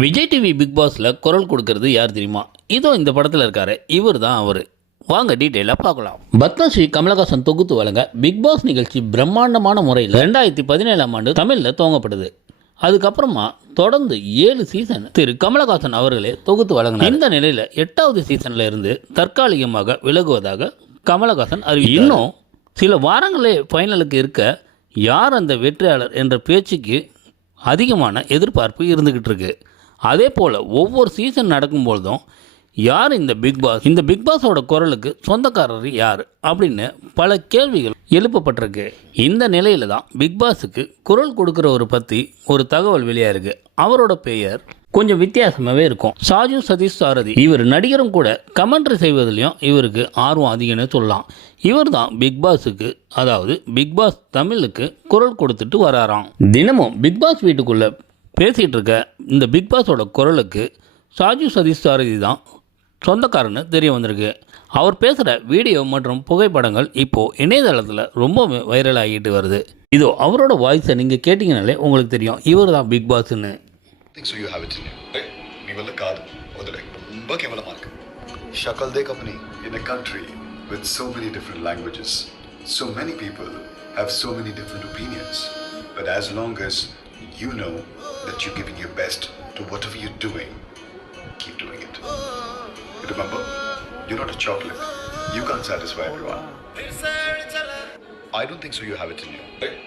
Vijay TV big பாஸில் குரல் கொடுக்கறது யார் தெரியுமா? இதோ இந்த படத்தில் இருக்காரு. இவர் தான் அவர். வாங்க டீட்டெயிலாக பார்க்கலாம். பத்மஸ்ரீ கமலஹாசன் தொகுத்து வழங்க பிக் பாஸ் நிகழ்ச்சி பிரம்மாண்டமான முறையில் ரெண்டாயிரத்தி பதினேழாம் ஆண்டு தமிழில் துவங்கப்படுது. அதுக்கப்புறமா தொடர்ந்து ஏழு சீசன் திரு கமலஹாசன் அவர்களே தொகுத்து வழங்கினார். இந்த நிலையில் எட்டாவது சீசனில் இருந்து தற்காலிகமாக விலகுவதாக கமலஹாசன் அறிவி இன்னும் சில வாரங்களே ஃபைனலுக்கு இருக்க யார் அந்த வெற்றியாளர் என்ற பேச்சுக்கு அதிகமான எதிர்பார்ப்பு இருந்துக்கிட்டு இருக்குது அதே போல் ஒவ்வொரு சீசன் நடக்கும்பொழுதும் யார் இந்த பிக் பாஸ் இந்த பிக் பாஸோட குரலுக்கு சொந்தக்காரர் யார்? அப்படின்னு பல கேள்விகள் எழுப்பப்பட்டிருக்கு. இந்த நிலையில் தான் பிக் பாஸுக்கு குரல் கொடுக்குறவரை பற்றி ஒரு தகவல் வெளியாயிருக்கு அவரோட பெயர் கொஞ்சம் வித்தியாசமாகவே இருக்கும். சாஜு சதீஷ் சாரதி இவர் நடிகரும் கூட கமெண்ட்ரி செய்வதிலையும் இவருக்கு ஆர்வம் அதிகம்னு சொல்லலாம். இவர் தான் பிக் பாஸுக்கு அதாவது பிக் பாஸ் தமிழுக்கு குரல் கொடுத்துட்டு வராராம். தினமும் பிக் பாஸ் வீட்டுக்குள்ளே பேசிகிட்டு இருக்க இந்த பிக்பாஸோட குரலுக்கு சாஜு சதீஷ் சாரதி தான் சொந்தக்காரன்னு தெரிய வந்திருக்கு. அவர் பேசுகிற வீடியோ மற்றும் புகைப்படங்கள் இப்போது இணையதளத்தில் ரொம்பவுமே வைரல் ஆகிட்டு வருது. இதோ அவரோட வாய்ஸை நீங்கள் கேட்டிங்கனாலே உங்களுக்கு தெரியும். இவர் தான் பிக் பாஸ்ன்னு ரொம்ப கேவலமாக இருக்கு. ஷக்கல் the company in a country with so many different languages so many people have so many different opinions but as long as many people have so many different opinions but as long as you know that you're giving your best to whatever you're doing. Keep doing it. Remember you're not a chocolate. You can't satisfy everyone. I don't think so you have it in you?